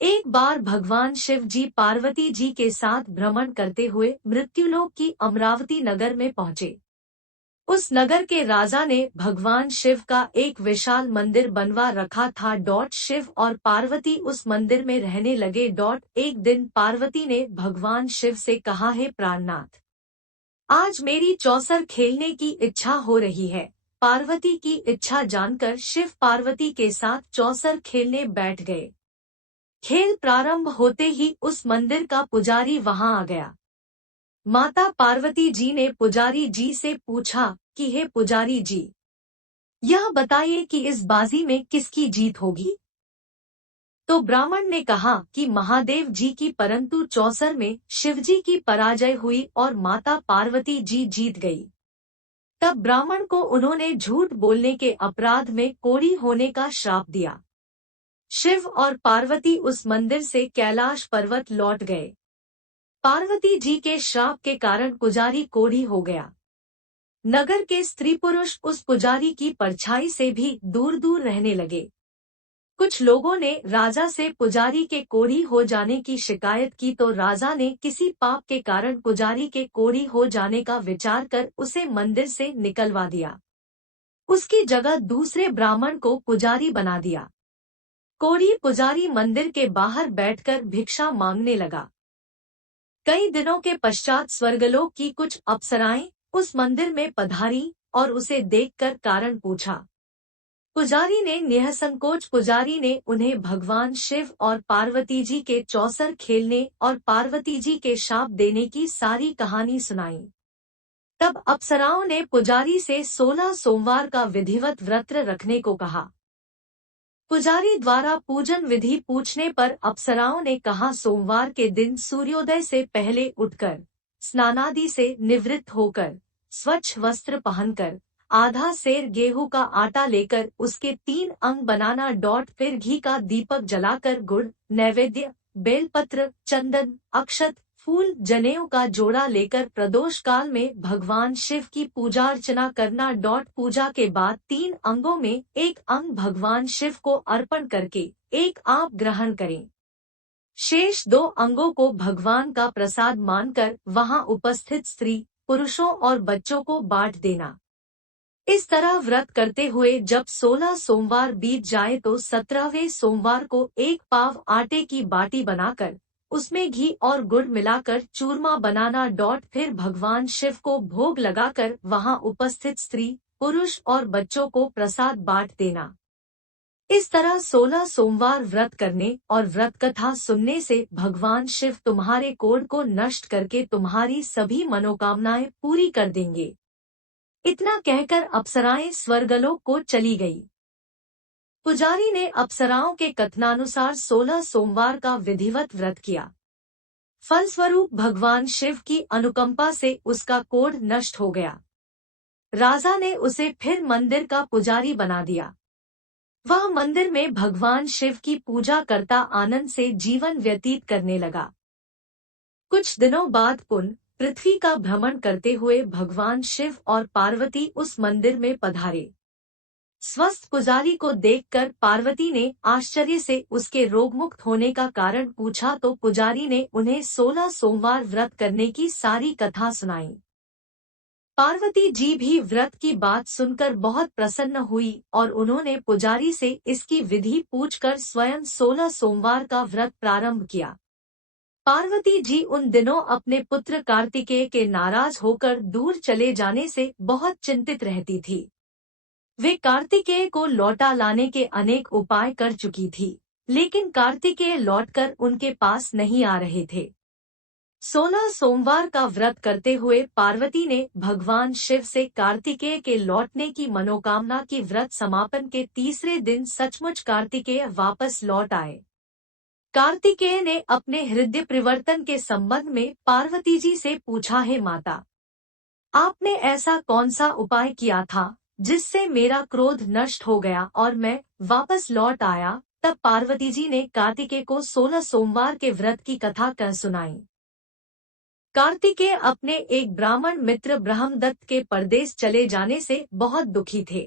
एक बार भगवान शिव जी पार्वती जी के साथ भ्रमण करते हुए मृत्युलोक की अमरावती नगर में पहुंचे। उस नगर के राजा ने भगवान शिव का एक विशाल मंदिर बनवा रखा था। शिव और पार्वती उस मंदिर में रहने लगे। एक दिन पार्वती ने भगवान शिव से कहा, हे प्राणनाथ, आज मेरी चौसर खेलने की इच्छा हो रही है। पार्वती की इच्छा जानकर शिव पार्वती के साथ चौसर खेलने बैठ गए। खेल प्रारंभ होते ही उस मंदिर का पुजारी वहां आ गया। माता पार्वती जी ने पुजारी जी से पूछा कि हे पुजारी जी, यह बताइए कि इस बाजी में किसकी जीत होगी। तो ब्राह्मण ने कहा कि महादेव जी की, परंतु चौसर में शिवजी की पराजय हुई और माता पार्वती जी जीत गई। तब ब्राह्मण को उन्होंने झूठ बोलने के अपराध में कोढ़ी होने का श्राप दिया। शिव और पार्वती उस मंदिर से कैलाश पर्वत लौट गए। पार्वती जी के श्राप के कारण पुजारी कोढ़ी हो गया। नगर के स्त्री पुरुष उस पुजारी की परछाई से भी दूर दूर रहने लगे। कुछ लोगों ने राजा से पुजारी के कोढ़ी हो जाने की शिकायत की, तो राजा ने किसी पाप के कारण पुजारी के कोढ़ी हो जाने का विचार कर उसे मंदिर से निकलवा दिया। उसकी जगह दूसरे ब्राह्मण को पुजारी बना दिया। कोढ़ी पुजारी मंदिर के बाहर बैठकर भिक्षा मांगने लगा। कई दिनों के पश्चात स्वर्गलोक की कुछ अप्सराएं उस मंदिर में पधारी और उसे देखकर कारण पूछा। पुजारी ने निःसंकोच पुजारी ने उन्हें भगवान शिव और पार्वती जी के चौसर खेलने और पार्वती जी के शाप देने की सारी कहानी सुनाई। तब अप्सराओं ने पुजारी से 16 सोमवार का विधिवत व्रत रखने को कहा। पुजारी द्वारा पूजन विधि पूछने पर अप्सराओं ने कहा, सोमवार के दिन सूर्योदय से पहले उठकर स्नानादि से निवृत्त होकर स्वच्छ वस्त्र पहनकर आधा सेर गेहूं का आटा लेकर उसके 3 अंग बनाना। फिर घी का दीपक जलाकर गुड़, नैवेद्य, बेलपत्र, चंदन, अक्षत, फूल, जनेऊ का जोड़ा लेकर प्रदोष काल में भगवान शिव की पूजा अर्चना करना। पूजा के बाद 3 अंगों में एक अंग भगवान शिव को अर्पण करके एक आप ग्रहण करें। शेष 2 अंगों को भगवान का प्रसाद मानकर वहां उपस्थित स्त्री, पुरुषों और बच्चों को बांट देना। इस तरह व्रत करते हुए जब 16 सोमवार बीत जाए तो 17वें सोमवार को एक पाव आटे की बाटी बनाकर उसमें घी और गुड़ मिलाकर चूरमा बनाना। फिर भगवान शिव को भोग लगाकर वहां उपस्थित स्त्री, पुरुष और बच्चों को प्रसाद बांट देना। इस तरह 16 सोमवार व्रत करने और व्रत कथा सुनने से भगवान शिव तुम्हारे कोढ़ को नष्ट करके तुम्हारी सभी मनोकामनाएं पूरी कर देंगे। इतना कहकर अप्सराएं स्वर्गलोक को चली गई। पुजारी ने अप्सराओं के कथनानुसार 16 सोमवार का विधिवत व्रत किया। फलस्वरूप भगवान शिव की अनुकंपा से उसका कोढ़ नष्ट हो गया। राजा ने उसे फिर मंदिर का पुजारी बना दिया। वह मंदिर में भगवान शिव की पूजा करता आनंद से जीवन व्यतीत करने लगा। कुछ दिनों बाद पुनः पृथ्वी का भ्रमण करते हुए भगवान शिव और पार्वती उस मंदिर में पधारे। स्वस्थ पुजारी को देखकर पार्वती ने आश्चर्य से उसके रोगमुक्त होने का कारण पूछा, तो पुजारी ने उन्हें 16 सोमवार व्रत करने की सारी कथा सुनाई। पार्वती जी भी व्रत की बात सुनकर बहुत प्रसन्न हुई और उन्होंने पुजारी से इसकी विधि पूछकर स्वयं 16 सोमवार का व्रत प्रारंभ किया। पार्वती जी उन दिनों अपने पुत्र कार्तिकेय के नाराज होकर दूर चले जाने से बहुत चिंतित रहती थी। वे कार्तिकेय को लौटा लाने के अनेक उपाय कर चुकी थी, लेकिन कार्तिकेय लौटकर उनके पास नहीं आ रहे थे। 16 सोमवार का व्रत करते हुए पार्वती ने भगवान शिव से कार्तिकेय के लौटने की मनोकामना की। व्रत समापन के तीसरे दिन सचमुच कार्तिकेय वापस लौट आए। कार्तिकेय ने अपने हृदय परिवर्तन के संबंध में पार्वती जी से पूछा, हे माता, आपने ऐसा कौन सा उपाय किया था जिससे मेरा क्रोध नष्ट हो गया और मैं वापस लौट आया। तब पार्वती जी ने कार्तिकेय को 16 सोमवार के व्रत की कथा कह सुनाई। कार्तिकेय अपने एक ब्राह्मण मित्र ब्रह्मदत्त के परदेश चले जाने से बहुत दुखी थे।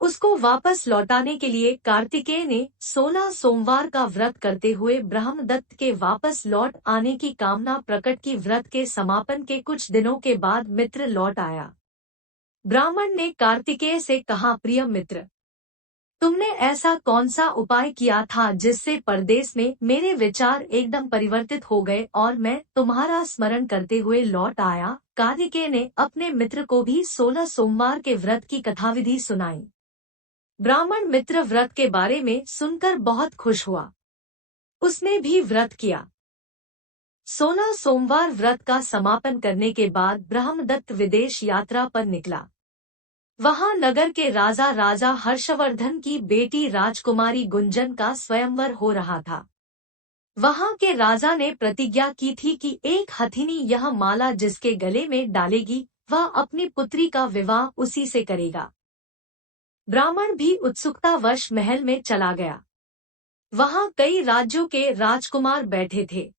उसको वापस लौटाने के लिए कार्तिकेय ने 16 सोमवार का व्रत करते हुए ब्रह्मदत्त के वापस लौट आने की कामना प्रकट की। व्रत के समापन के कुछ दिनों के बाद मित्र लौट आया। ब्राह्मण ने कार्तिकेय से कहा, प्रिय मित्र, तुमने ऐसा कौन सा उपाय किया था जिससे परदेश में मेरे विचार एकदम परिवर्तित हो गए और मैं तुम्हारा स्मरण करते हुए लौट आया। कार्तिकेय ने अपने मित्र को भी 16 सोमवार के व्रत की कथाविधि सुनाई। ब्राह्मण मित्र व्रत के बारे में सुनकर बहुत खुश हुआ। उसने भी व्रत किया। 16 सोमवार व्रत का समापन करने के बाद ब्रह्मदत्त विदेश यात्रा पर निकला। वहां नगर के राजा हर्षवर्धन की बेटी राजकुमारी गुंजन का स्वयंवर हो रहा था। वहां के राजा ने प्रतिज्ञा की थी कि एक हथिनी यह माला जिसके गले में डालेगी वह अपनी पुत्री का विवाह उसी से करेगा। ब्राह्मण भी उत्सुकतावश महल में चला गया। वहां कई राज्यों के राजकुमार बैठे थे।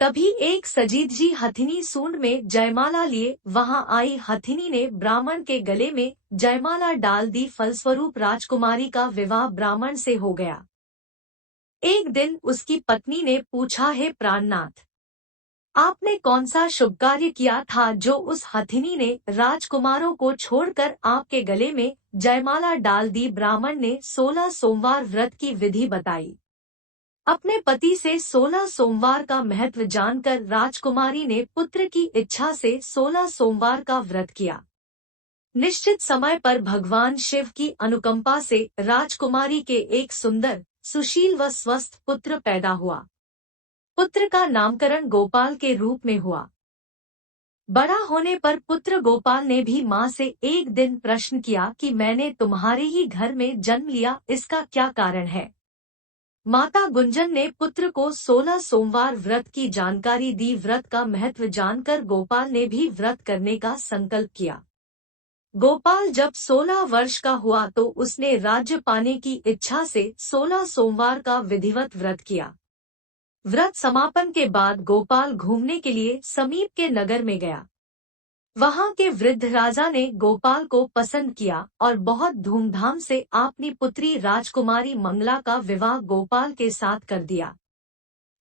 तभी एक सजीदजी हथिनी सूंड में जयमाला लिए वहां आई। हथिनी ने ब्राह्मण के गले में जयमाला डाल दी। फलस्वरूप राजकुमारी का विवाह ब्राह्मण से हो गया। एक दिन उसकी पत्नी ने पूछा, हे प्राणनाथ, आपने कौन सा शुभ कार्य किया था जो उस हथिनी ने राजकुमारों को छोड़कर आपके गले में जयमाला डाल दी? ब्राह्मण ने 16 सोमवार व्रत की विधि बताई। अपने पति से 16 सोमवार का महत्व जानकर राजकुमारी ने पुत्र की इच्छा से 16 सोमवार का व्रत किया। निश्चित समय पर भगवान शिव की अनुकंपा से राजकुमारी के एक सुंदर, सुशील व स्वस्थ पुत्र पैदा हुआ। पुत्र का नामकरण गोपाल के रूप में हुआ। बड़ा होने पर पुत्र गोपाल ने भी मां से एक दिन प्रश्न किया कि मैंने तुम्हारे ही घर में जन्म लिया, इसका क्या कारण है? माता गुंजन ने पुत्र को 16 सोमवार व्रत की जानकारी दी। व्रत का महत्व जानकर गोपाल ने भी व्रत करने का संकल्प किया। गोपाल जब 16 वर्ष का हुआ तो उसने राज्य पाने की इच्छा से 16 सोमवार का विधिवत व्रत किया। व्रत समापन के बाद गोपाल घूमने के लिए समीप के नगर में गया। वहां के वृद्ध राजा ने गोपाल को पसंद किया और बहुत धूमधाम से अपनी पुत्री राजकुमारी मंगला का विवाह गोपाल के साथ कर दिया।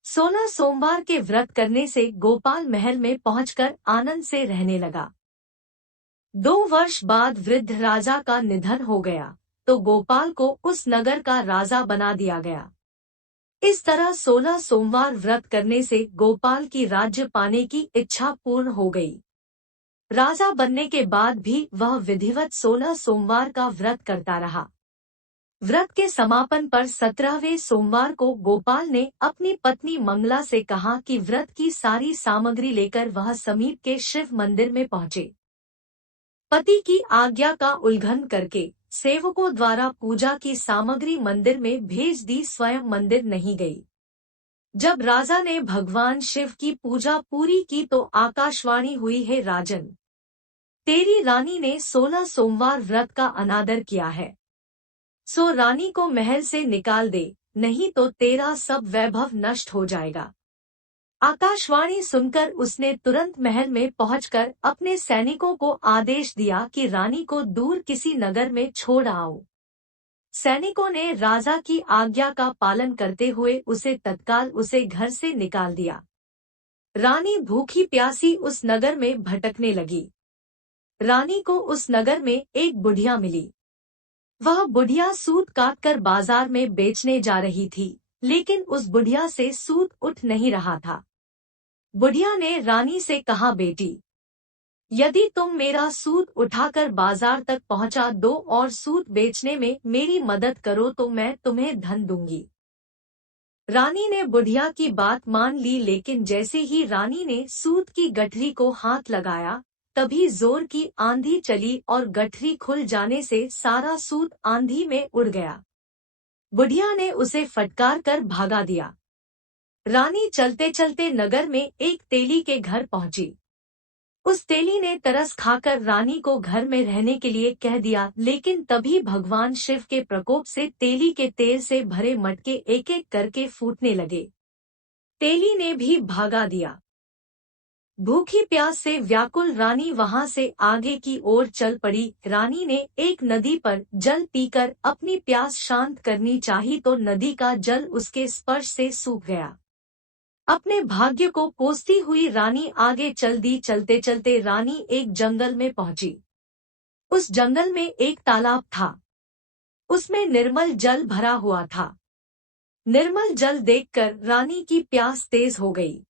16 सोमवार के व्रत करने से गोपाल महल में पहुंचकर आनंद से रहने लगा। 2 वर्ष बाद वृद्ध राजा का निधन हो गया तो गोपाल को उस नगर का राजा बना दिया गया। इस तरह 16 सोमवार व्रत करने से गोपाल की राज्य पाने की इच्छा पूर्ण हो गई। राजा बनने के बाद भी वह विधिवत 16 सोमवार का व्रत करता रहा। व्रत के समापन पर 17वें सोमवार को गोपाल ने अपनी पत्नी मंगला से कहा कि व्रत की सारी सामग्री लेकर वह समीप के शिव मंदिर में पहुंचे। पति की आज्ञा का उल्लंघन करके सेवकों द्वारा पूजा की सामग्री मंदिर में भेज दी, स्वयं मंदिर नहीं गई। जब राजा ने भगवान शिव की पूजा पूरी की तो आकाशवाणी हुई, हे राजन, तेरी रानी ने 16 सोमवार व्रत का अनादर किया है, सो रानी को महल से निकाल दे, नहीं तो तेरा सब वैभव नष्ट हो जाएगा। आकाशवाणी सुनकर उसने तुरंत महल में पहुंचकर अपने सैनिकों को आदेश दिया कि रानी को दूर किसी नगर में छोड़ आओ। सैनिकों ने राजा की आज्ञा का पालन करते हुए उसे तत्काल उसे घर से निकाल दिया। रानी भूखी प्यासी उस नगर में भटकने लगी। रानी को उस नगर में एक बुढ़िया मिली। वह बुढ़िया सूत काटकर बाजार में बेचने जा रही थी, लेकिन उस बुढ़िया से सूत उठ नहीं रहा था। बुढ़िया ने रानी से कहा, बेटी, यदि तुम मेरा सूत उठाकर बाजार तक पहुंचा दो और सूत बेचने में मेरी मदद करो तो मैं तुम्हें धन दूंगी। रानी ने बुढ़िया की बात मान ली, लेकिन जैसे ही रानी ने सूत की गठरी को हाथ लगाया तभी जोर की आंधी चली और गठरी खुल जाने से सारा सूत आंधी में उड़ गया। बुढ़िया ने उसे फटकार कर भागा दिया। रानी चलते चलते नगर में एक तेली के घर पहुंची। उस तेली ने तरस खाकर रानी को घर में रहने के लिए कह दिया, लेकिन तभी भगवान शिव के प्रकोप से तेली के तेल से भरे मटके एक एक करके फूटने लगे। तेली ने भी भागा दिया। भूखी प्यास से व्याकुल रानी वहां से आगे की ओर चल पड़ी। रानी ने एक नदी पर जल पीकर अपनी प्यास शांत करनी चाही तो नदी का जल उसके स्पर्श से सूख गया। अपने भाग्य को कोसती हुई रानी आगे चल दी। चलते चलते रानी एक जंगल में पहुंची। उस जंगल में एक तालाब था। उसमें निर्मल जल भरा हुआ था। निर्मल जल देखकर रानी की प्यास तेज हो गई।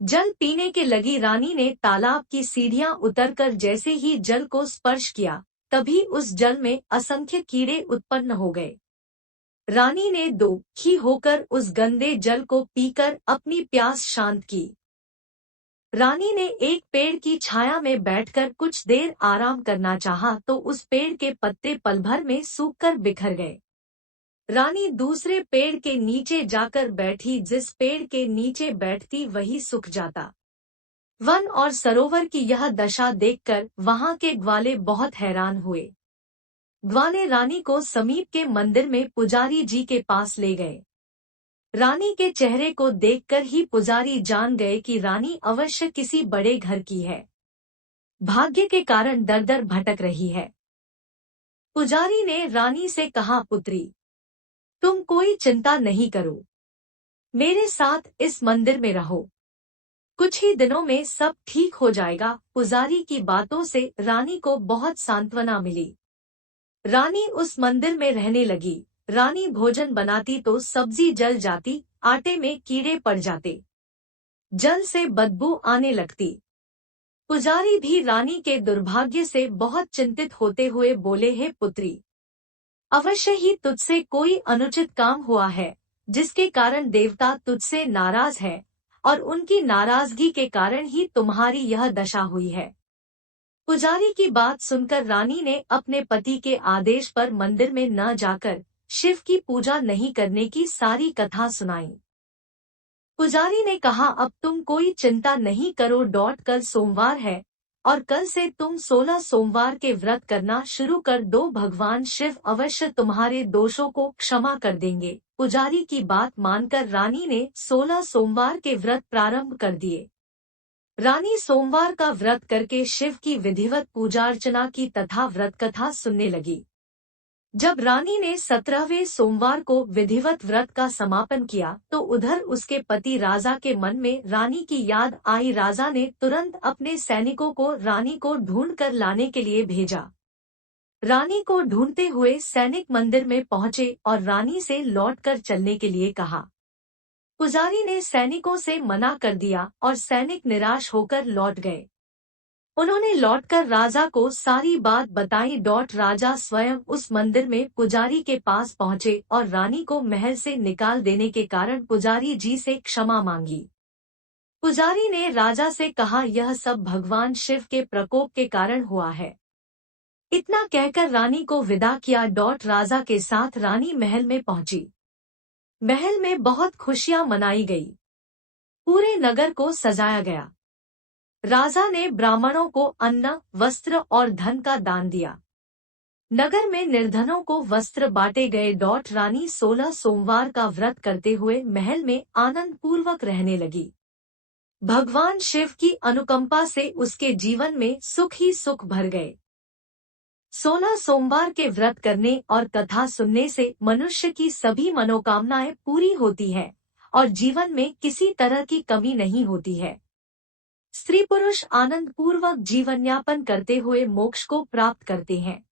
जल पीने के लगी रानी ने तालाब की सीढ़ियां उतरकर जैसे ही जल को स्पर्श किया, तभी उस जल में असंख्य कीड़े उत्पन्न हो गए। रानी ने दुखी होकर उस गंदे जल को पीकर अपनी प्यास शांत की। रानी ने एक पेड़ की छाया में बैठकर कुछ देर आराम करना चाहा तो उस पेड़ के पत्ते पल भर में सूखकर बिखर गए। रानी दूसरे पेड़ के नीचे जाकर बैठी। जिस पेड़ के नीचे बैठती वही सूख जाता। वन और सरोवर की यह दशा देखकर वहां के ग्वाले बहुत हैरान हुए। ग्वाले रानी को समीप के मंदिर में पुजारी जी के पास ले गए। रानी के चेहरे को देखकर ही पुजारी जान गए कि रानी अवश्य किसी बड़े घर की है। भाग्य के कारण दर दर भटक रही है। पुजारी ने रानी से कहा, पुत्री, तुम कोई चिंता नहीं करो, मेरे साथ इस मंदिर में रहो, कुछ ही दिनों में सब ठीक हो जाएगा। पुजारी की बातों से रानी को बहुत सांत्वना मिली। रानी उस मंदिर में रहने लगी। रानी भोजन बनाती तो सब्जी जल जाती, आटे में कीड़े पड़ जाते, जल से बदबू आने लगती। पुजारी भी रानी के दुर्भाग्य से बहुत चिंतित होते हुए बोले, हे पुत्री, अवश्य ही तुझसे कोई अनुचित काम हुआ है, जिसके कारण देवता तुझसे नाराज है और उनकी नाराजगी के कारण ही तुम्हारी यह दशा हुई है। पुजारी की बात सुनकर रानी ने अपने पति के आदेश पर मंदिर में न जाकर शिव की पूजा नहीं करने की सारी कथा सुनाई। पुजारी ने कहा, अब तुम कोई चिंता नहीं करो। कल सोमवार है और कल से तुम 16 सोमवार के व्रत करना शुरू कर दो। भगवान शिव अवश्य तुम्हारे दोषों को क्षमा कर देंगे। पुजारी की बात मानकर रानी ने 16 सोमवार के व्रत प्रारंभ कर दिए। रानी सोमवार का व्रत करके शिव की विधिवत पूजा अर्चना की तथा व्रत कथा सुनने लगी। जब रानी ने 17वें सोमवार को विधिवत व्रत का समापन किया तो उधर उसके पति राजा के मन में रानी की याद आई। राजा ने तुरंत अपने सैनिकों को रानी को ढूंढ कर लाने के लिए भेजा। रानी को ढूंढते हुए सैनिक मंदिर में पहुंचे और रानी से लौटकर चलने के लिए कहा। पुजारी ने सैनिकों से मना कर दिया और सैनिक निराश होकर लौट गए। उन्होंने लौटकर राजा को सारी बात बताई। राजा स्वयं उस मंदिर में पुजारी के पास पहुंचे और रानी को महल से निकाल देने के कारण पुजारी जी से क्षमा मांगी। पुजारी ने राजा से कहा, यह सब भगवान शिव के प्रकोप के कारण हुआ है। इतना कहकर रानी को विदा किया। राजा के साथ रानी महल में पहुंची। महल में बहुत खुशियां मनाई गई। पूरे नगर को सजाया गया। राजा ने ब्राह्मणों को अन्न, वस्त्र और धन का दान दिया। नगर में निर्धनों को वस्त्र बांटे गए। रानी 16 सोमवार का व्रत करते हुए महल में आनंद पूर्वक रहने लगी। भगवान शिव की अनुकंपा से उसके जीवन में सुख ही सुख भर गए। 16 सोमवार के व्रत करने और कथा सुनने से मनुष्य की सभी मनोकामनाएं पूरी होती है और जीवन में किसी तरह की कमी नहीं होती है। स्त्री पुरुष आनंद पूर्वक जीवन यापन करते हुए मोक्ष को प्राप्त करते हैं।